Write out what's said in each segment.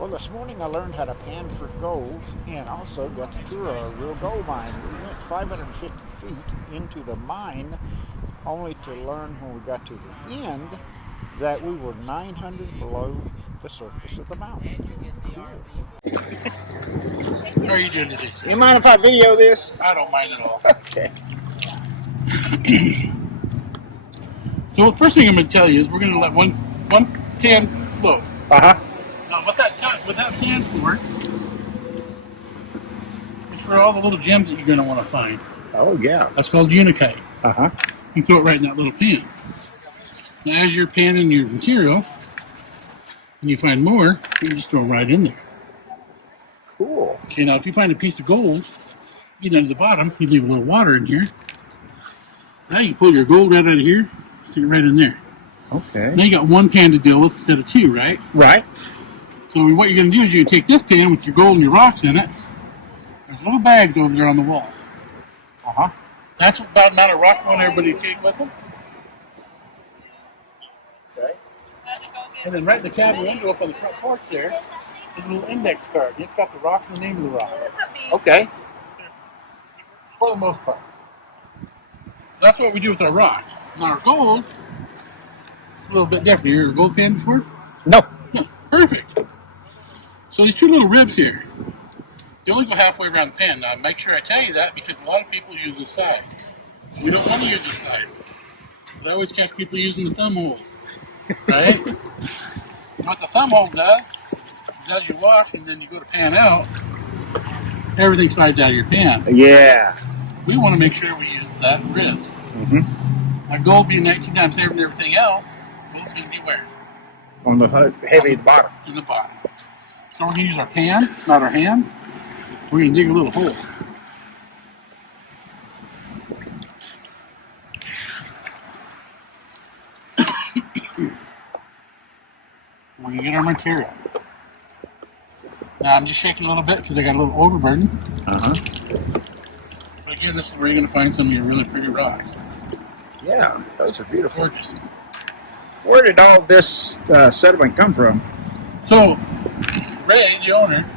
Well, this morning I learned how to pan for gold and also got to tour a real gold mine. We went 550 feet into the mine only to learn when we got to the end that we were 900 below the surface of the mountain. Cool. How are you doing today, sir? You mind if I video this? I don't mind at all. Okay. So the first thing I'm going to tell you is we're going to let one pan float. Uh-huh. Now what that pan for is for all the little gems that you're going to want to find. Oh, yeah. That's called unikite. Uh-huh. You throw it right in that little pan. Now as you're panning your material and you find more, you can just throw them right in there. Cool. Okay, now if you find a piece of gold, you down to the bottom, you leave a little water in here. Now you pull your gold right out of here, stick it right in there. Okay. Now you got one pan to deal with instead of two, right? Right. So what you're going to do is you can take this pan with your gold and your rocks in it. There's little bags over there on the wall. Uh-huh. That's about the amount of rock you want everybody to take with them. Okay. And then right in the cabin window up on the front porch there, there's a little index card. It's got the rock and the name of the rock. Okay. For the most part. So that's what we do with our rock. Now our gold, it's a little bit different. You heard a gold pan before? No. Yeah, perfect. So these two little ribs here, they only go halfway around the pan. Now make sure I tell you that because a lot of people use this side. We don't want to use this side. But I always catch people using the thumb hole. Right? What the thumb hole does is as you wash and then you go to pan out, everything slides out of your pan. Yeah. We want to make sure we use that ribs. Mm-hmm. Now gold being 19 times heavier than everything else, gold's going to be where? On the heavy bottom. In the bottom. So we're going to use our pan, not our hands. We're going to dig a little hole. We're going to get our material. Now I'm just shaking a little bit because I got a little overburden. Uh-huh. But again, this is where you're going to find some of your really pretty rocks. Yeah, those are beautiful. Gorgeous. Where did all this sediment come from? So, Ray, the owner,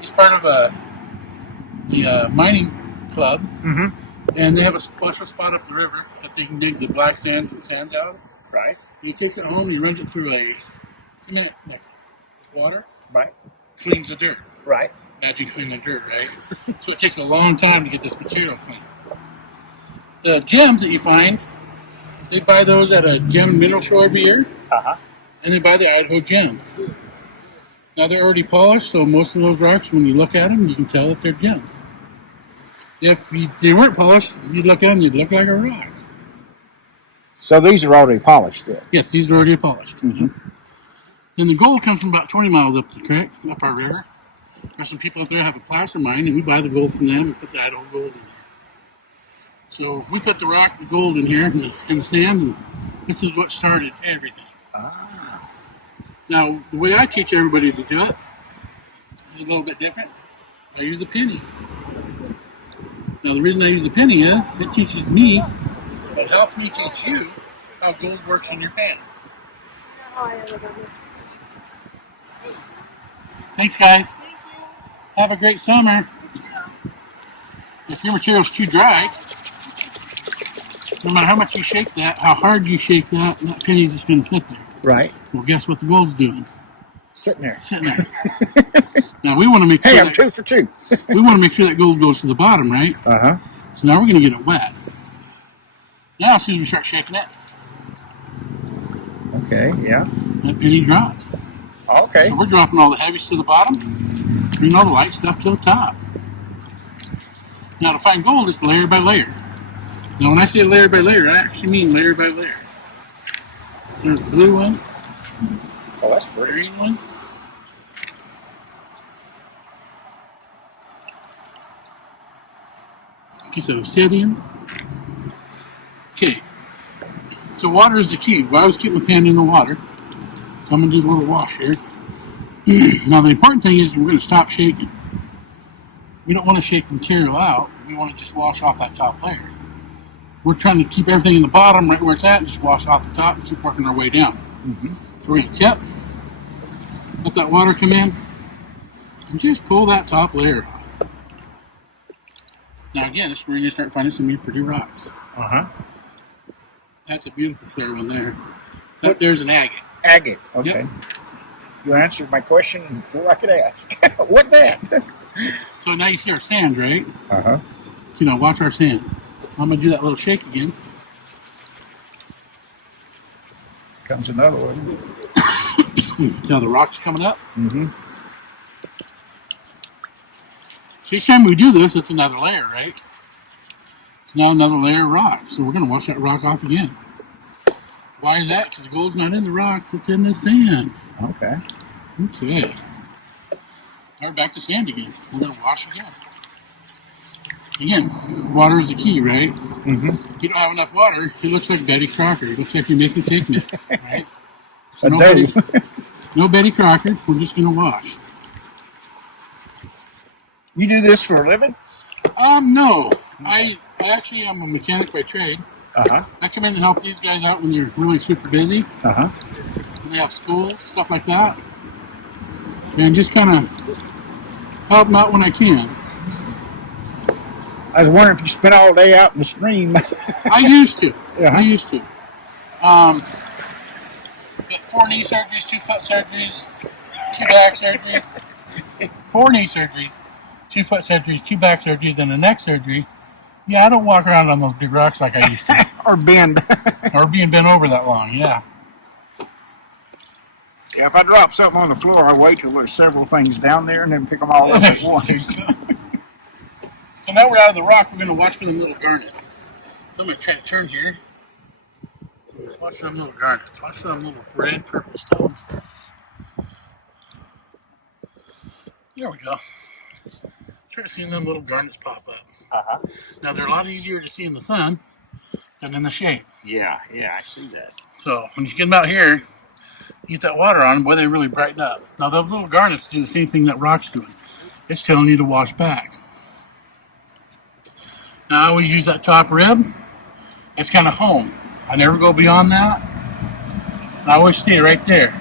he's part of the mining club, Mm-hmm. and they have a special spot up the river that they can dig the black sands and sands out of. Right. He takes it home, he runs it through a cement mix with water, Right. cleans the dirt. Right. Imagine cleaning the dirt, right? So it takes a long time to get this material clean. The gems that you find, they buy those at a gem and mineral show every year, Uh-huh. and they buy the Idaho gems. Now they're already polished, so most of those rocks, when you look at them, you can tell that they're gems. If they weren't polished, you'd look at them, you'd look like a rock. So these are already polished then? Yes, these are already polished. Mm-hmm. Then the gold comes from about 20 miles up the creek, up our river. There's some people out there that have a placer mine, and we buy the gold from them and put the Idaho gold in there. So we put the rock, the gold in here, in the sand, and this is what started everything. Ah. Now, the way I teach everybody to do it is a little bit different. I use a penny. Now, the reason I use a penny is it teaches me, it helps me teach you how gold works in your pan. Thanks, guys. Have a great summer. If your material's too dry, no matter how much you shake that, how hard you shake that, that penny's just going to sit there. Right. Well, guess what the gold's doing? Sitting there. Sitting there. Now we want to make sure Hey, I'm that, 2 for 2. we want to make sure that gold goes to the bottom, right? Uh-huh. So now we're going to get it wet. Now as soon as we start shaking it, Okay, yeah. that penny drops. Okay. So we're dropping all the heavies to the bottom, bringing all the light stuff to the top. Now to find gold, it's layer by layer. Now when I say layer by layer, I actually mean layer by layer. There's a blue one, Oh, that's pretty. green one, piece of obsidian. Okay, so water is the key. Well, I always keep my pan in the water. So I'm going to do a little wash here. Now the important thing is we're going to stop shaking. We don't want to shake the material out. We want to just wash off that top layer. We're trying to keep everything in the bottom right where it's at and just wash off the top and keep working our way down. Mm-hmm. So we're going to tip, let that water come in, And just pull that top layer off. Now again, this is where you start finding some pretty rocks. That's a beautiful clear one there. That there's an agate. Agate, okay. Yep. You answered my question before I could ask. What that? So now you see our sand, right? Uh-huh. You know, watch our sand. I'm going to do that little shake again. Comes another one. See how the rock's coming up? Mm-hmm. So each time we do this, it's another layer, right? It's now another layer of rock. So we're going to wash that rock off again. Why is that? Because the gold's not in the rocks, it's in the sand. Okay. Okay. Now we're back to sand again. We're going to wash again. Again, water is the key, right? Mm-hmm. If you don't have enough water, it looks like Betty Crocker. It looks like you're making cake mix, right? So no Betty Crocker. We're just going to wash. You do this for a living? No. I actually am a mechanic by trade. Uh-huh. I come in and help these guys out when you're really super busy. Uh-huh. When they have school, stuff like that. And just kind of help them out when I can. I was wondering if you spent all day out in the stream. I used to. Yeah. I used to. Got 4 knee surgeries, 2 foot surgeries, 2 back surgeries. 4 knee surgeries, 2 foot surgeries, 2 back surgeries, and a neck surgery. Yeah, I don't walk around on those big rocks like I used to. Or bend. Or being bent over that long, yeah. Yeah, if I drop something on the floor, I wait till there's several things down there and then pick them all up at once. So now we're out of the rock, we're going to watch for the little garnets. So I'm going to try to turn here. So watch for them little garnets. Watch for them little red, purple stones. There we go. Try to see them little garnets pop up. Uh-huh. Now they're a lot easier to see in the sun than in the shade. Yeah, I see that. So when you get them out here, you get that water on them, boy, they really brighten up. Now those little garnets do the same thing that rock's doing. It's telling you to wash back. Now I always use that top rib. It's kind of home. I never go beyond that. I always stay right there.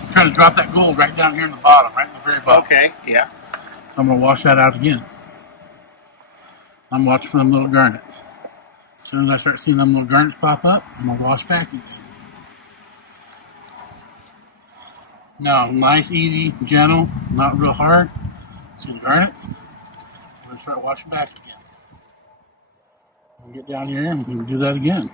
I'm trying to drop that gold right down here in the bottom, right in the very bottom. Okay, yeah. So I'm going to wash that out again. I'm watching for them little garnets. As soon as I start seeing them little garnets pop up, I'm going to wash back again. Now, nice, easy, gentle, not real hard. See the garnets? I'm going to start washing back again. We'll get down here and we can do that again.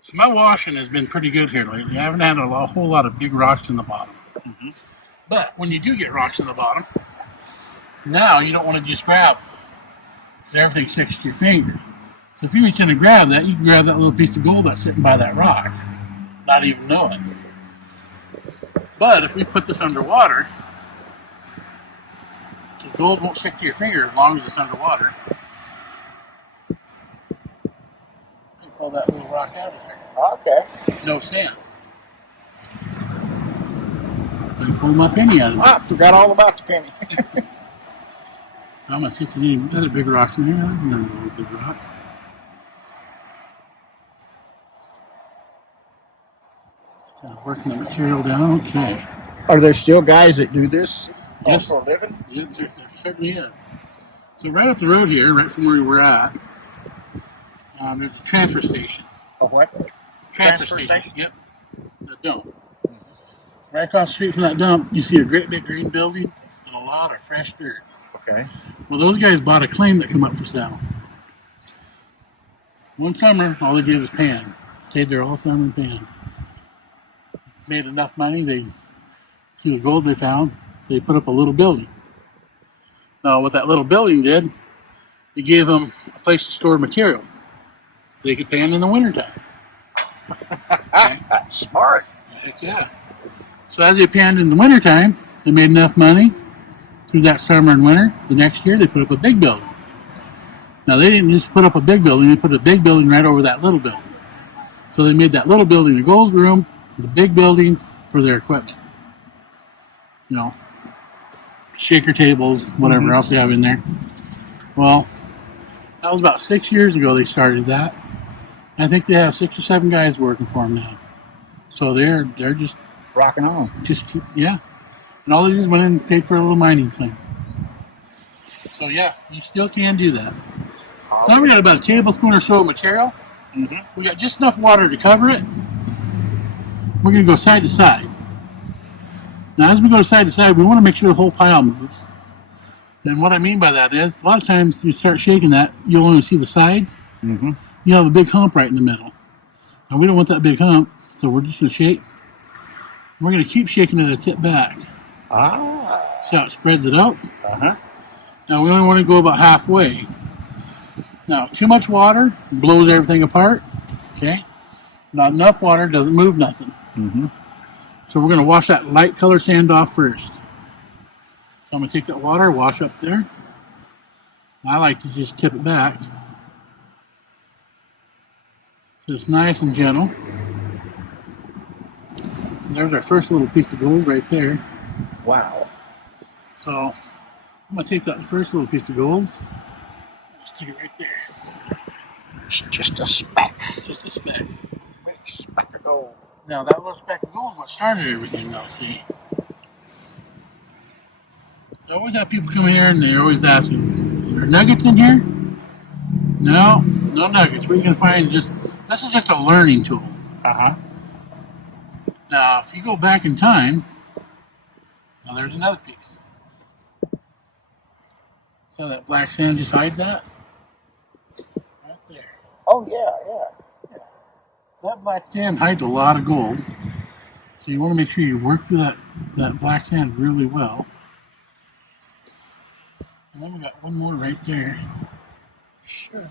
So my washing has been pretty good here lately. I haven't had a whole lot of big rocks in the bottom. Mm-hmm. But when you do get rocks in the bottom, now you don't want to just grab. Everything sticks to your finger. So if you reach in and grab that, you can grab that little piece of gold that's sitting by that rock, not even know it. But if we put this underwater, because gold won't stick to your finger as long as it's underwater, you pull that little rock out of there. Okay. No sand. You pull my penny out of there. I forgot all about the penny. So I'm going to see if there's any other big rocks in here. There's another little big rock. Kind of working the material down. Okay. Are there still guys that do this Yes. for a living? Yes, there certainly is. So right up the road here, right from where we were at, there's a transfer station. A what? Transfer station? Yep. The dump. Right across the street from that dump, you see a great big green building and a lot of fresh dirt. Okay. Well, those guys bought a claim that come up for sale. One summer, all they did was pan. Stayed there all summer and pan. Made enough money, through the gold they found, they put up a little building. Now, what that little building did, it gave them a place to store material. They could pan in the wintertime. Okay? Smart. Heck yeah. So as they panned in the wintertime, they made enough money through that summer and winter. The next year, they put up a big building. Now, they didn't just put up a big building, they put a big building right over that little building. So they made that little building the gold room, the big building for their equipment. You know, shaker tables, whatever else they have in there. Well, that was about 6 years ago they started that. I think they have 6 or 7 guys working for them now. So they're just Rocking on. yeah. And all they did is went in and paid for a little mining claim. So yeah, you still can do that. So now we got about a tablespoon or so of material. We got just enough water to cover it. We're going to go side to side. Now as we go side to side, we want to make sure the whole pile moves. And what I mean by that is, a lot of times you start shaking that, you'll only see the sides. You have a big hump right in the middle. And we don't want that big hump, so we're just going to shake. We're going to keep shaking it a tip back. See how it spreads it out? Now we only want to go about halfway. Now, too much water blows everything apart. Okay? Not enough water doesn't move nothing. So we're going to wash that light color sand off first. So I'm going to take that water, wash up there. I like to just tip it back. So it's nice and gentle. There's our first little piece of gold right there. Wow. So I'm going to take that first little piece of gold. Just stick it right there. It's just a speck. Just a speck. Big speck of gold. Now that little speck of gold is what started everything though, see? So I always have people come here and they're always asking, are there nuggets in here? No, no nuggets. We're going to find this is just a learning tool. Now, if you go back in time, now there's another piece. So that black sand just hides that? Right there. Oh, yeah. So that black sand hides a lot of gold. So you want to make sure you work through that black sand really well. And then we got one more right there. Sure.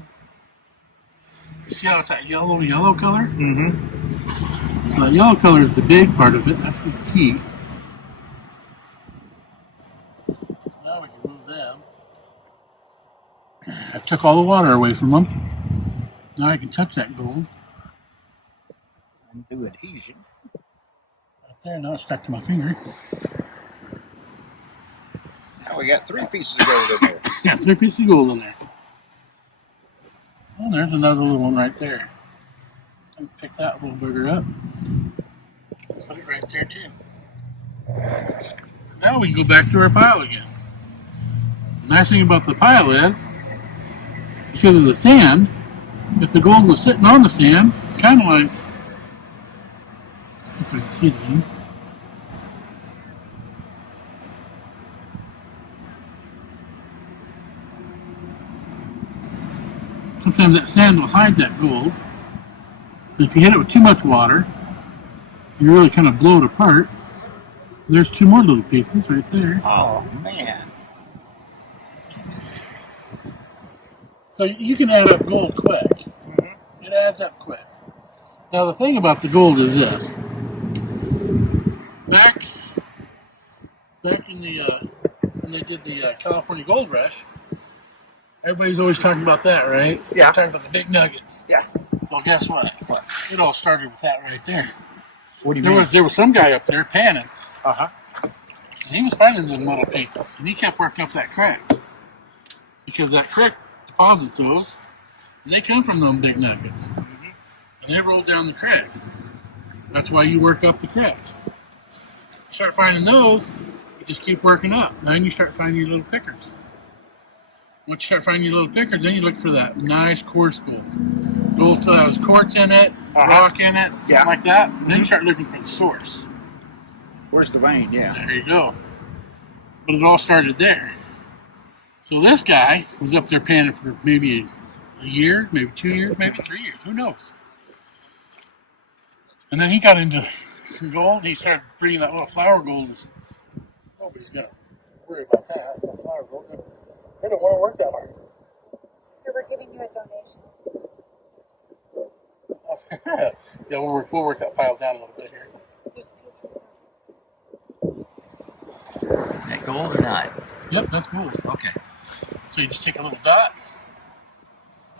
You see how it's that yellow color? So that yellow color is the big part of it. That's the key. So now we can move them. I took all the water away from them. Now I can touch that gold. And do adhesion. Right there, now it's stuck to my finger. Now we got 3 pieces of gold in there. Yeah, 3 pieces of gold in there. Oh, there's another little one right there. I'll pick that little booger up. Put it right there too. So now we can go back through our pile again. The nice thing about the pile is, because of the sand, if the gold was sitting on the sand, kind of like, if I can see it again. Sometimes that sand will hide that gold. And if you hit it with too much water, you really kind of blow it apart. There's 2 more little pieces right there. Oh, man. So you can add up gold quick. It adds up quick. Now the thing about the gold is this. Back in the when they did the California Gold Rush, everybody's always talking about that, right? Yeah. Talking about the big nuggets. Yeah. Well, guess what? It all started with that right there. What do you mean? There was some guy up there panning. He was finding them little pieces, and he kept working up that creek because that creek deposits those, and they come from them big nuggets, and they roll down the creek. That's why you work up the creek. You start finding those, you just keep working up. Then you start finding your little pickers. Once you start finding your little pickers, then you look for that nice coarse gold. Gold that has quartz in it, rock in it, something like that. And then you start looking for the source. Where's the vein? Yeah. There you go. But it all started there. So this guy was up there panning for maybe a year, maybe 2 years, maybe 3 years. Who knows? And then he got into some gold. He started bringing that little flower gold. Nobody's going to worry about that. Little flower gold. They don't want to work that hard. Here, we're giving you a donation. Yeah, we'll work that pile down a little bit here. Here's a piece for Is that gold or not? Yep, that's gold. Okay. So you just take a little dot.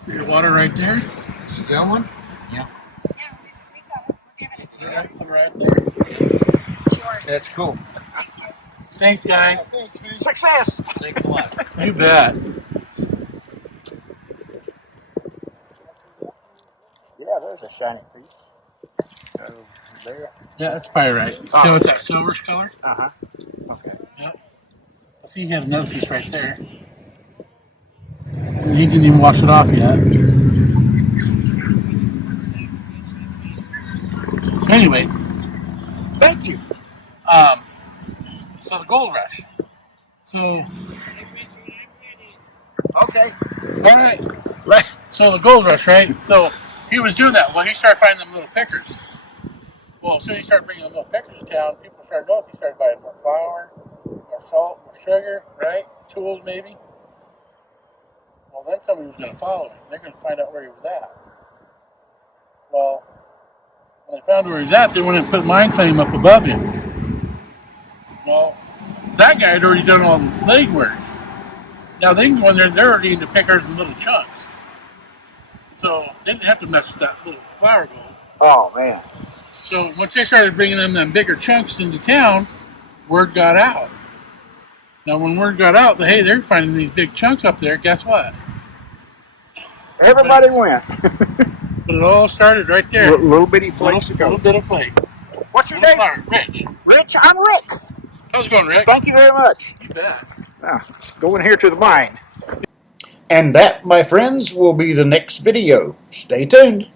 Put your water right there. So you got one? Yeah. Yeah, we got it. We're giving it to you. Right there. It's yours. That's cool. Thank you. Thanks, guys. Success! Thanks a lot. You bet. Yeah, there's a shiny piece. There. Yeah, that's pyrite. Oh. So it's that silverish color. Uh-huh. Okay. Yep. I see you got another piece right there. And he didn't even wash it off yet. So anyways, Thank you. so the gold rush. So, Okay. all right. So the gold rush, right? So he was doing that. Well, he started finding them little pickers. Well, as soon as he started bringing them little pickers to town, people started noticing. He started buying more flour, more salt, more sugar, right? Tools, maybe. Well, then somebody was going to follow him. They're going to find out where he was at. Well, when they found where he was at, they went and put a mine claim up above him. Well, that guy had already done all the legwork. Now they can go in there, they're already into pickers in little chunks. So they didn't have to mess with that little flour gold. Oh, man. So once they started bringing them bigger chunks into town, word got out. Now when word got out that, hey, they're finding these big chunks up there, guess what? Everybody went. But it all started right there. Little bitty flakes of Little gold. bit of flakes. What's your Little name? flour. Rich. Rich, I'm Rick. How's it going, Rick? Thank you very much. You bet. Now, let's go in here to the mine. And that, my friends, will be the next video. Stay tuned.